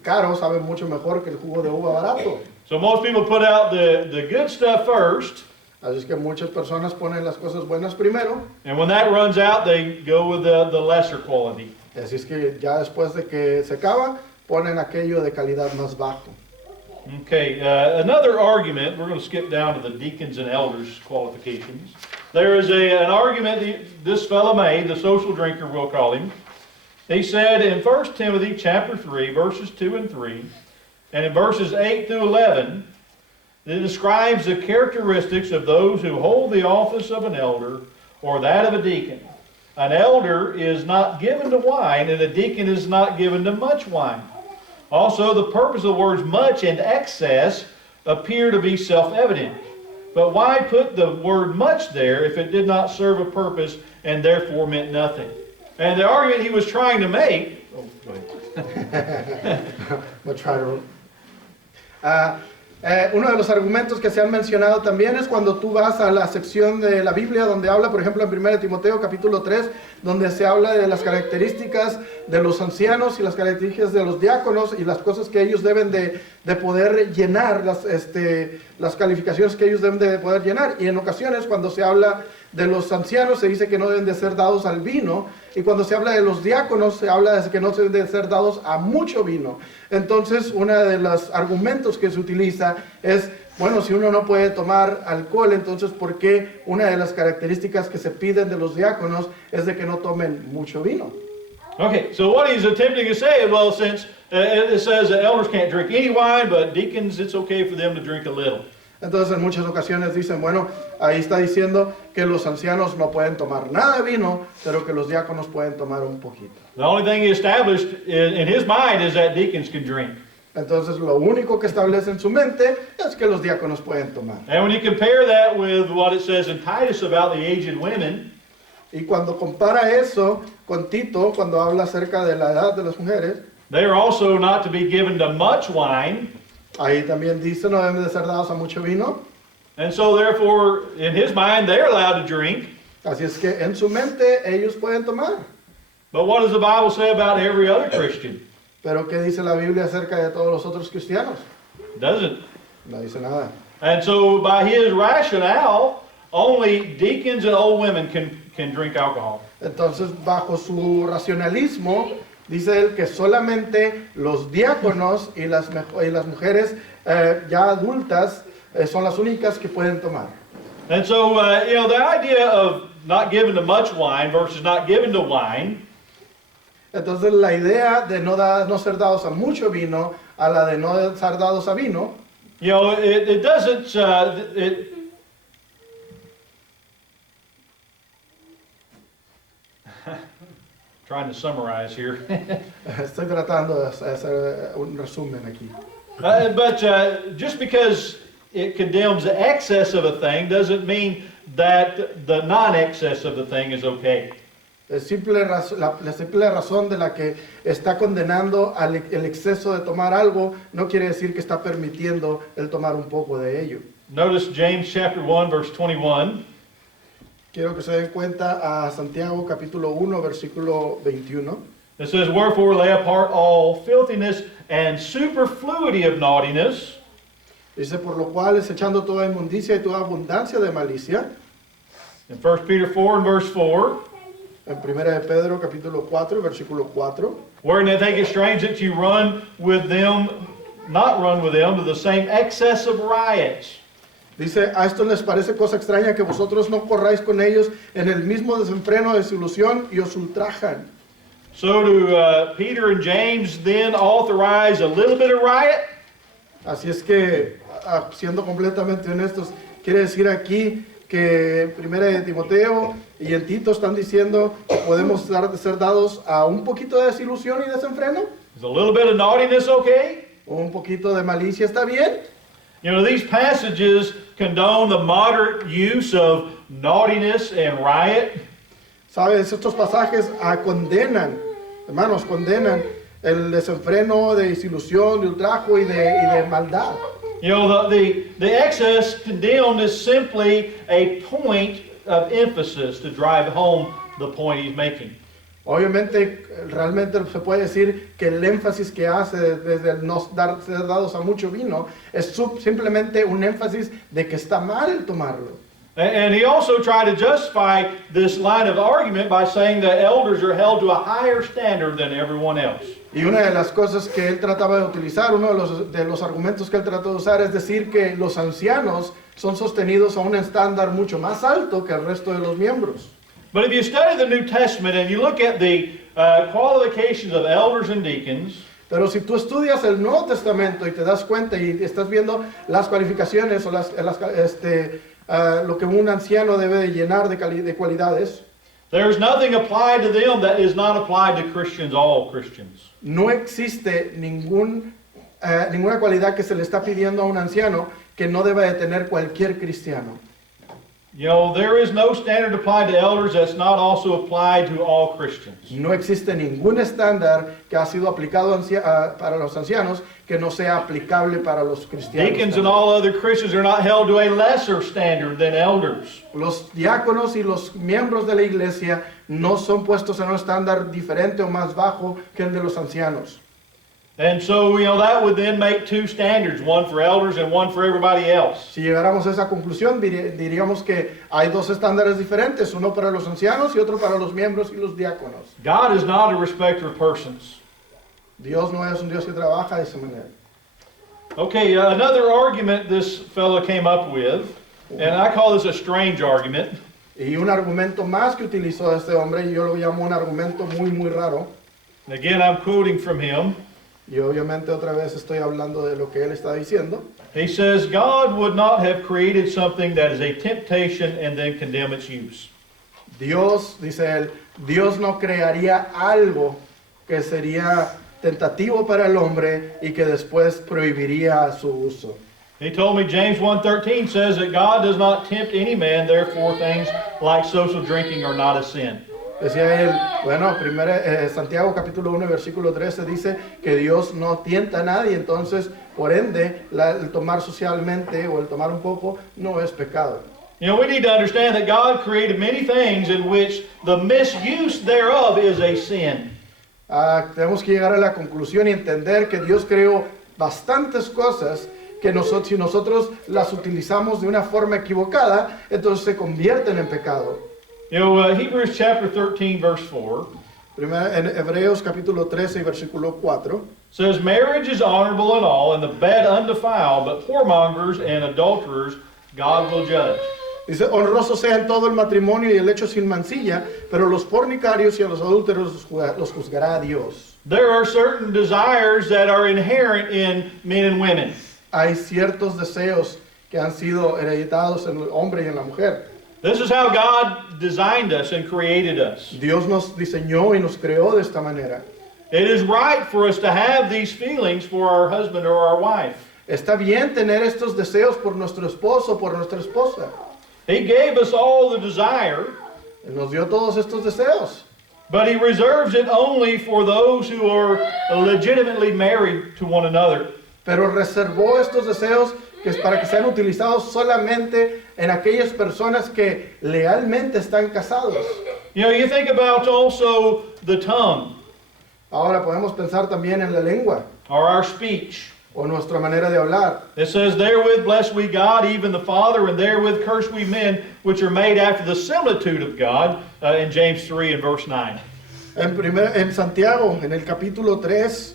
caro sabe mucho mejor que el jugo de uva barato. So most people put out the good stuff first, Así es que muchas personas ponen las cosas buenas primero. and when that runs out, they go with the lesser quality. Así es que ya después de que se acaba, ponen aquello de calidad más bajo. Okay, another argument, we're going to skip down to the deacons and elders qualifications. There is an argument this fellow made, the social drinker we'll call him. He said in 1 Timothy chapter 3, verses 2 and 3, and in verses 8 through 11, it describes the characteristics of those who hold the office of an elder or that of a deacon. An elder is not given to wine, and a deacon is not given to much wine. Also, the purpose of the words much and excess appear to be self-evident. But why put the word much there if it did not serve a purpose and therefore meant nothing? And the argument he was trying to make... Oh, go ahead. We'll try to... uno de los argumentos que se han mencionado también es cuando tú vas a la sección de la Biblia donde habla, por ejemplo, en 1 Timoteo capítulo 3, donde se habla de las características de los ancianos y las características de los diáconos y las cosas que ellos deben de poder llenar, las calificaciones que ellos deben de poder llenar. Y en ocasiones cuando se habla de los ancianos se dice que no deben de ser dados al vino, y cuando se habla de los diáconos se habla de que no deben de ser dados a mucho vino. Entonces uno de los argumentos que se utiliza es, bueno, si uno no puede tomar alcohol, entonces ¿por qué una de las características que se piden de los diáconos es de que no tomen mucho vino? Okay, so what he's attempting to say is, well, since it says that elders can't drink any wine, but deacons, it's okay for them to drink a little. Entonces en muchas ocasiones dicen, bueno, ahí está diciendo que los ancianos no pueden tomar nada de vino, pero que los diáconos pueden tomar un poquito. The only thing he established in his mind is that deacons can drink. Entonces lo único que establece en su mente es que los diáconos pueden tomar. And when you compare that with what it says in Titus about the aged women, Y cuando compara eso con Tito, cuando habla acerca de la edad de las mujeres, they are also not to be given to much wine. ahí también dice no deben de ser dados a mucho vino. And so therefore, in his mind, they're allowed to drink. Así es que en su mente ellos pueden tomar. But what does the Bible say about every other Christian? Pero ¿qué dice la Biblia acerca de todos los otros cristianos? It doesn't. No dice nada. And so by his rationale, only deacons and old women can drink alcohol. Entonces, bajo su racionalismo, dice él que solamente los diáconos y las mujeres ya adultas son las únicas que pueden tomar. And so, the idea of not given to much wine versus not given to wine, Entonces, la idea de no ser dados a mucho vino a la de no ser dados a vino, it doesn't, trying to summarize here. estoy tratando de hacer un resumen aquí. But just because it condemns the excess of a thing doesn't mean that the non-excess of the thing is okay. La simple razón de la que está condenando el exceso de tomar algo no quiere decir que está permitiendo el tomar un poco de ello. Notice James chapter 1 verse 21. Quiero que se den cuenta a Santiago capítulo 1 versículo 21. It says, "Wherefore lay apart all filthiness and superfluity of naughtiness." Dice, por lo cual es echando toda inmundicia y toda abundancia de malicia. In 1 Peter 4 and verse 4. En 1 de Pedro capítulo 4 versículo 4. Wherein they think it strange that you not run with them to the same excess of riots. Dice, a esto les parece cosa extraña que vosotros no corráis con ellos en el mismo desenfreno de desilusión y os ultrajan. So do Peter and James then authorize a little bit of riot? Así es que, siendo completamente honestos, quiere decir aquí que Primera de Timoteo y en Tito están diciendo que podemos ser dados a un poquito de desilusión y desenfreno. Is a little bit of naughtiness okay? O un poquito de malicia está bien. These passages condone the moderate use of naughtiness and riot. Sabes, estos pasajes condenan, hermanos, condenan el desenfreno de desilusión, de ultrajo y de maldad. The excess condemned is simply a point of emphasis to drive home the point he's making. Obviamente, realmente se puede decir que el énfasis que hace desde el no ser dados a mucho vino es simplemente un énfasis de que está mal tomarlo. And he also tried to justify this line of argument by saying that elders are held to a higher standard than everyone else. Y una de las cosas que él trataba de utilizar, uno de los argumentos que él trató de usar es decir que los ancianos son sostenidos a un estándar mucho más alto que el resto de los miembros. But if you study the New Testament and you look at the qualifications of elders and deacons, Pero si tú estudias el Nuevo Testamento y te das cuenta y estás viendo las cualificaciones o lo que un anciano debe de llenar de cualidades, there's nothing applied to them that is not applied to Christians, all Christians. no existe ninguna cualidad que se le está pidiendo a un anciano que no deba de tener cualquier cristiano. There is no standard applied to elders that's not also applied to all Christians. No existe ningún estándar que ha sido aplicado para los ancianos que no sea aplicable para los cristianos. Deacons and all other Christians are not held to a lesser standard than elders. Los diáconos y los miembros de la iglesia no son puestos en un estándar diferente o más bajo que el de los ancianos. And so, that would then make two standards, one for elders and one for everybody else. Si llegáramos a esa conclusión, diríamos que hay dos estándares diferentes, uno para los ancianos y otro para los miembros y los diáconos. God is not a respecter of persons. Dios no es un Dios que trabaja de esa manera. Okay, another argument this fellow came up with, and I call this a strange argument. Y un argumento más que utilizó este hombre, y yo lo llamo un argumento muy, muy raro. And again, I'm quoting from him. Y obviamente otra vez estoy hablando de lo que él está diciendo. He says, God would not have created something that is a temptation and then condemn its use. Dios, dice él, Dios no crearía algo que sería tentativo para el hombre y que después prohibiría su uso. He told me James 1:13 says that God does not tempt any man, therefore things like social drinking are not a sin. Decía él, bueno, Santiago capítulo 1, versículo 13 dice que Dios no tienta a nadie, entonces, por ende, el tomar socialmente o el tomar un poco no es pecado. You know, we need to understand that God created many things in which the misuse thereof is a sin. Tenemos que llegar a la conclusión y entender que Dios creó bastantes cosas que si nosotros las utilizamos de una forma equivocada, entonces se convierten en pecado. You know, Hebrews chapter 13, verse 4 En Hebreos capítulo 13 y versículo 4 says, marriage is honorable in all, and the bed undefiled, but whoremongers and adulterers God will judge. dice, honroso sea en todo el matrimonio y el hecho sin mancilla, pero los fornicarios y a los adúlteros los juzgará Dios. There are certain desires that are inherent in men and women. Hay ciertos deseos que han sido hereditados en el hombre y en la mujer. This is how God designed us and created us. Dios nos diseñó y nos creó de esta manera. It is right for us to have these feelings for our husband or our wife. Está bien tener estos deseos por nuestro esposo, por nuestra esposa. He gave us all the desire, Él nos dio todos estos deseos. but He reserves it only for those who are legitimately married to one another. Pero reservó estos deseos que es para que sean utilizados solamente en aquellas personas que legalmente están casados. You know, you think about also the tongue Ahora podemos pensar también en la lengua or our speech. o nuestra manera de hablar. It says, therewith bless we God, even the Father, and therewith curse we men, which are made after the similitude of God, in James 3 and verse 9. En Santiago, en el capítulo 3,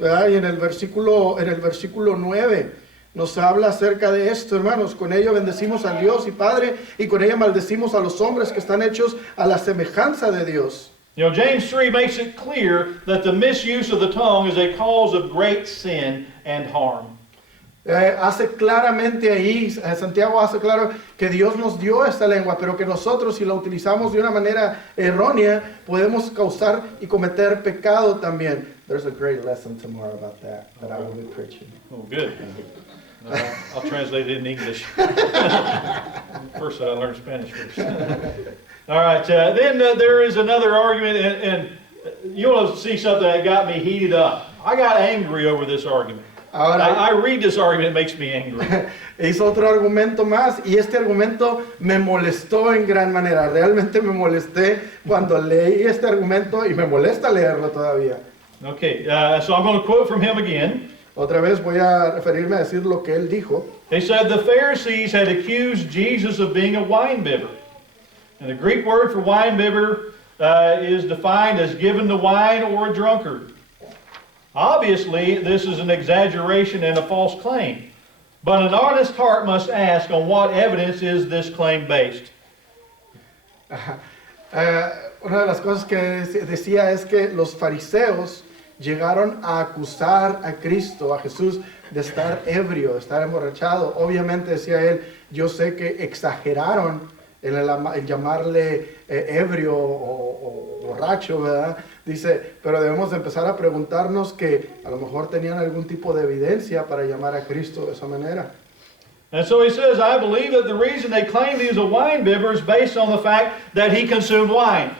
¿verdad? Y en el versículo 9, nos habla acerca de esto, hermanos. Con ello bendecimos a Dios y Padre, y con ella maldecimos a los hombres que están hechos a la semejanza de Dios. You know, James 3 makes it clear that the misuse of the tongue is a cause of great sin and harm. Hace claramente ahí, Santiago hace claro que Dios nos dio esta lengua, pero que nosotros, si la utilizamos de una manera errónea, podemos causar y cometer pecado también. There's a great lesson tomorrow about that I will be preaching. Oh, good. I'll translate it in English. First, I learned Spanish first. All right, then there is another argument, and you want to see something that got me heated up. I got angry over this argument. Ahora, I read this argument, it makes me angry. hizo otro argumento más y este argumento me molestó en gran manera. Realmente me molesté cuando leí este argumento y me molesta leerlo todavía. Okay, so I'm going to quote from him again. Otra vez voy a referirme a decir lo que él dijo. He said, the Pharisees had accused Jesus of being a wine bibber. And the Greek word for wine bibber is defined as given to wine or a drunkard. Obviously, this is an exaggeration and a false claim. But an honest heart must ask, on what evidence is this claim based? Una de las cosas que decía es que los fariseos llegaron a acusar a Cristo, a Jesús, de estar ebrio, de estar emborrachado. Obviamente, decía él, yo sé que exageraron en llamarle ebrio o borracho, ¿verdad? Dice, pero debemos de empezar a preguntarnos que a lo mejor tenían algún tipo de evidencia para llamar a Cristo de esa manera. And so he says, I believe that the reason they claimed he was a wine bibber is based on the fact that he consumed wine.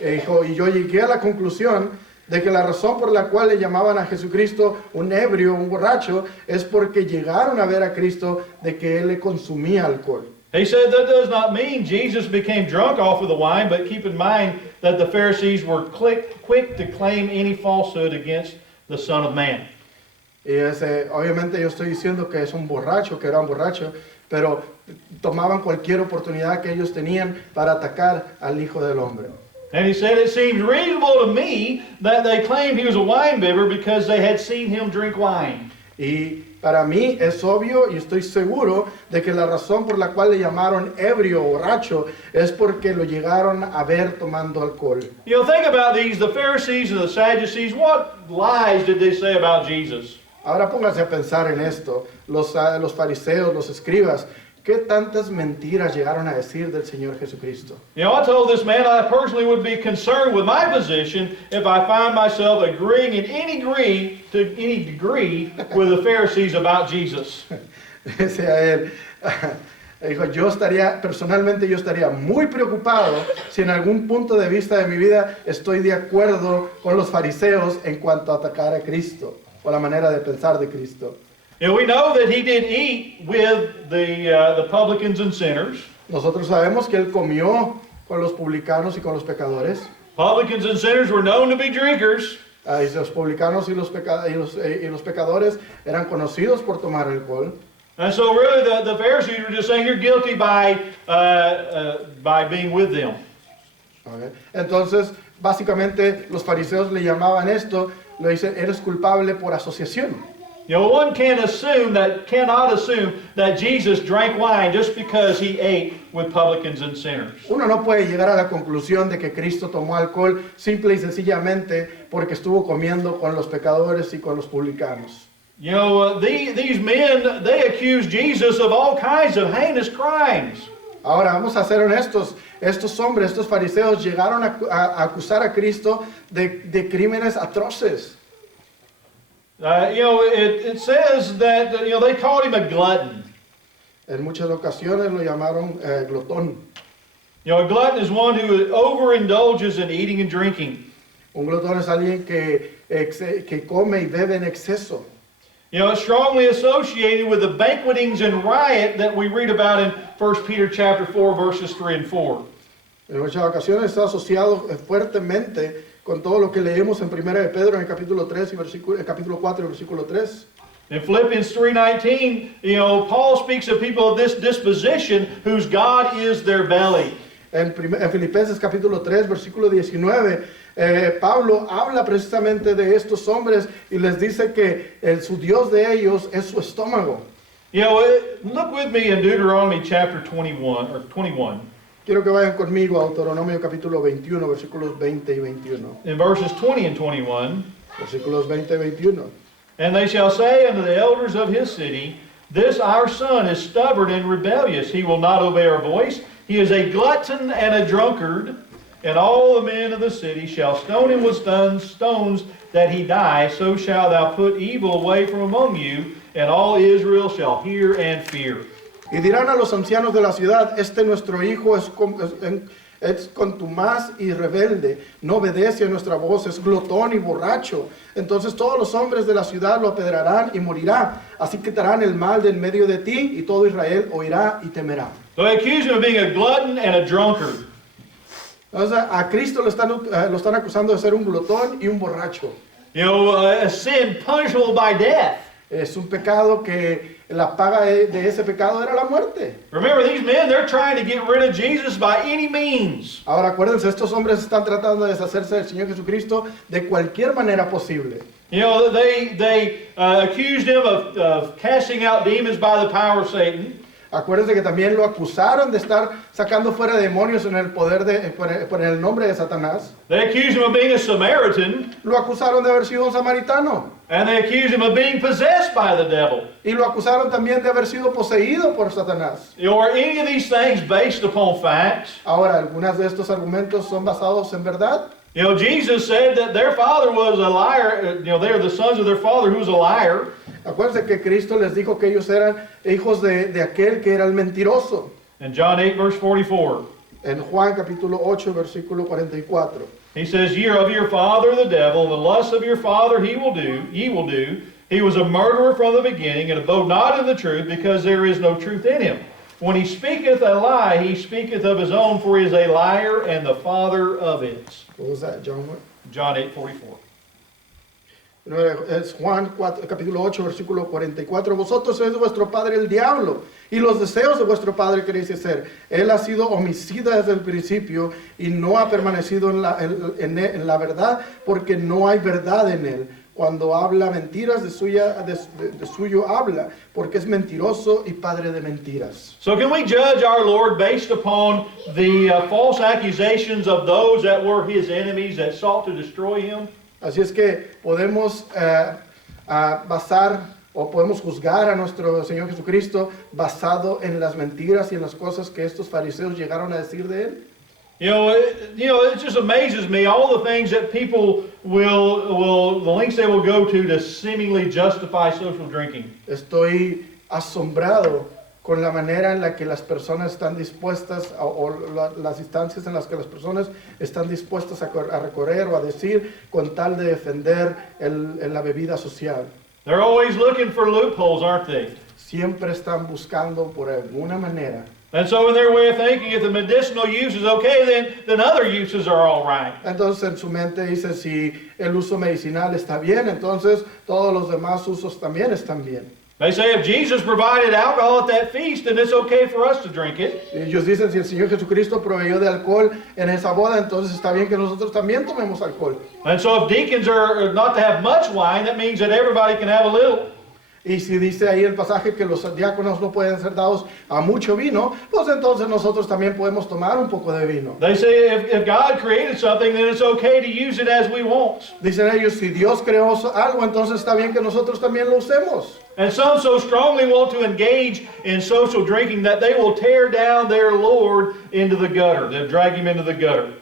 Dijo, y yo llegué a la conclusión de que la razón por la cual le llamaban a Jesucristo un ebrio, un borracho, es porque llegaron a ver a Cristo de que él le consumía alcohol. He said that does not mean Jesus became drunk off of the wine, but keep in mind that the Pharisees were quick to claim any falsehood against the Son of Man. Y obviamente yo estoy diciendo que es un borracho, que era un borracho, pero tomaban cualquier oportunidad que ellos tenían para atacar al Hijo del Hombre. And he said, it seems reasonable to me that they claimed he was a wine bibber because they had seen him drink wine. Y Para mí es obvio y estoy seguro de que la razón por la cual le llamaron ebrio o borracho es porque lo llegaron a ver tomando alcohol. You know, think about these, the Pharisees and the Sadducees, what lies did they say about Jesus? Ahora pónganse a pensar en esto. Los fariseos, los escribas, ¿qué tantas mentiras llegaron a decir del Señor Jesucristo? You know, I told this man I personally would be concerned with my position if I find myself agreeing in any degree with the Pharisees about Jesus. Dice a él, dijo, personalmente yo estaría muy preocupado si en algún punto de vista de mi vida estoy de acuerdo con los fariseos en cuanto a atacar a Cristo o la manera de pensar de Cristo. You know, we know that he did eat with the publicans and sinners. Nosotros sabemos que él comió con los publicanos y con los pecadores. Publicans and sinners were known to be drinkers. Y los publicanos y los pecadores eran conocidos por tomar alcohol. And so really the Pharisees were just saying you're guilty by being with them. Okay. Entonces, básicamente los fariseos le llamaban esto, le dicen, eres culpable por asociación. You know, one cannot assume that Jesus drank wine just because he ate with publicans and sinners. Uno no puede llegar a la conclusión de que Cristo tomó alcohol simple y sencillamente porque estuvo comiendo con los pecadores y con los publicanos. You know, these men, they accused Jesus of all kinds of heinous crimes. Ahora, vamos a ser honestos, estos hombres, estos fariseos llegaron a acusar a Cristo de crímenes atroces. You know, it says that, you know, they called him a glutton. En muchas ocasiones lo llamaron glotón. You know, a glutton is one who overindulges in eating and drinking. Un glotón es alguien que come y bebe en exceso. You know, it's strongly associated with the banquetings and riot that we read about in 1 Peter chapter 4, verses 3 and 4. En muchas ocasiones está asociado fuertemente con todo lo que leemos en 1 de Pedro en el capítulo 3 y capítulo 4 versículo 3. In Philippians 3:19, you know, Paul speaks of people of this disposition whose God is their belly. En Filipenses capítulo 3 versículo 19, Pablo habla precisamente de estos hombres y les dice que su Dios de ellos es su estómago. You know, look with me in Deuteronomy chapter 21. Quiero que vayan conmigo a Deuteronomio capítulo 21, versículos 20 y 21. In verses 20 and 21. Versículos 20 y 21. And they shall say unto the elders of his city, this our son is stubborn and rebellious. He will not obey our voice. He is a glutton and a drunkard. And all the men of the city shall stone him with stones that he die. So shalt thou put evil away from among you, and all Israel shall hear and fear. Y dirán a los ancianos de la ciudad, nuestro hijo es contumaz y rebelde, no obedece a nuestra voz, es glotón y borracho. Entonces todos los hombres de la ciudad lo apedrarán y morirá. Así quitarán el mal de en medio de ti y todo Israel oirá y temerá. So they accuse him of being a glutton and a drunkard. Entonces a Cristo lo están acusando de ser un glotón y un borracho. You know, a sin punishable by death. Es un pecado que la paga de ese pecado era la muerte. Remember, these men, they're trying to get rid of Jesus by any means. Ahora acuérdense, estos hombres están tratando de deshacerse del Señor Jesucristo de cualquier manera posible. You know, they accused him of casting out demons by the power of Satan. Acuérdense que también lo acusaron de estar sacando fuera demonios en el poder por el nombre de Satanás. They accused him of being a Samaritan. Lo acusaron de haber sido un samaritano. And they accused him of being possessed by the devil. Y lo acusaron también de haber sido poseído por Satanás. Are any of these things based upon facts? Ahora, algunas de estos argumentos son basados en verdad. You know, Jesus said that their father was a liar. You know, they are the sons of their father who was a liar. Acuérdense que Cristo les dijo que ellos eran hijos de aquel que era el mentiroso. In John 8, verse 44. En Juan capítulo 8, versículo 44. He says, ye are of your father the devil, and the lusts of your father ye will do. He was a murderer from the beginning, and abode not in the truth, because there is no truth in him. When he speaketh a lie, he speaketh of his own, for he is a liar and the father of it. What was that, John? John 8:44. Es Juan 4, capítulo 8, versículo 44. Vosotros sois de vuestro padre el diablo, y los deseos de vuestro padre queréis hacer. Él ha sido homicida desde el principio, y no ha permanecido en la verdad, porque no hay verdad en él. cuando habla mentiras, de suyo habla, porque es mentiroso y padre de mentiras. So can we judge our Lord based upon the false accusations of those that were his enemies that sought to destroy him? Así es que podemos basar o podemos juzgar a nuestro Señor Jesucristo basado en las mentiras y en las cosas que estos fariseos llegaron a decir de él. It just amazes me all the things that people the lengths they will go to seemingly justify social drinking. Estoy asombrado con la manera en la que las personas están dispuestas, las instancias en las que las personas están dispuestas a recorrer o a decir con tal de defender la bebida social. They're always looking for loopholes, aren't they? Siempre están buscando por alguna manera. And so in their way of thinking, if the medicinal use is okay, then other uses are all right. Entonces en su mente dice, si el uso medicinal está bien, entonces todos los demás usos también están bien. They say if Jesus provided alcohol at that feast, then it's okay for us to drink it. Ellos dicen, si el Señor Jesucristo proveyó de alcohol en esa boda, entonces está bien que nosotros también tomemos alcohol. And so if deacons are not to have much wine, that means that everybody can have a little. Y si dice ahí el pasaje que los diáconos no pueden ser dados a mucho vino, pues entonces nosotros también podemos tomar un poco de vino. They say if God created something, then it's okay to use it as we want. Dicen ellos, si Dios creó algo, entonces está bien que nosotros también lo usemos. And some so strongly want to engage in social drinking that they will tear down their Lord into the gutter. They'll drag him into the gutter.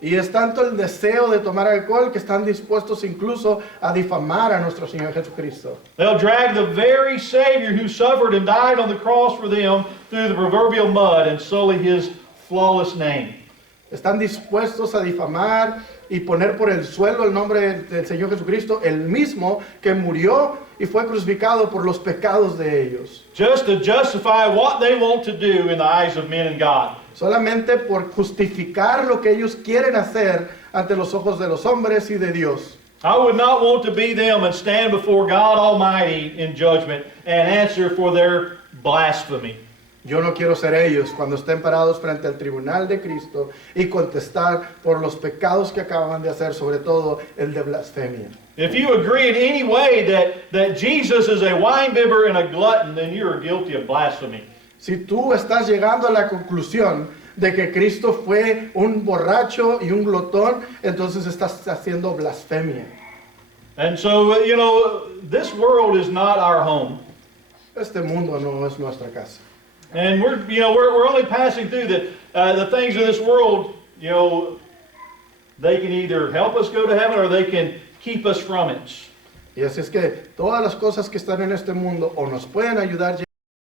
Y es tanto el deseo de tomar alcohol que están dispuestos incluso a difamar a nuestro Señor Jesucristo. They'll drag the very Savior who suffered and died on the cross for them through the proverbial mud and sully his flawless name. Están dispuestos a difamar y poner por el suelo el nombre del Señor Jesucristo, el mismo que murió y fue crucificado por los pecados de ellos. Just to justify what they want to do in the eyes of men and God. Solamente por justificar lo que ellos quieren hacer ante los ojos de los hombres y de Dios. I would not want to be them and stand before God Almighty in judgment and answer for their blasphemy. Yo no quiero ser ellos cuando estén parados frente al tribunal de Cristo y contestar por los pecados que acaban de hacer, sobre todo el de blasfemia. If you agree in any way that Jesus is a winebibber and a glutton, then you are guilty of blasphemy. Si tú estás llegando a la conclusión de que Cristo fue un borracho y un glotón, entonces estás haciendo blasfemia. And so, this world is not our home. Este mundo no es nuestra casa. And we're only passing through the things of this world. They can either help us go to heaven or they can keep us from it. Y así es que todas las cosas que están en este mundo o nos pueden ayudar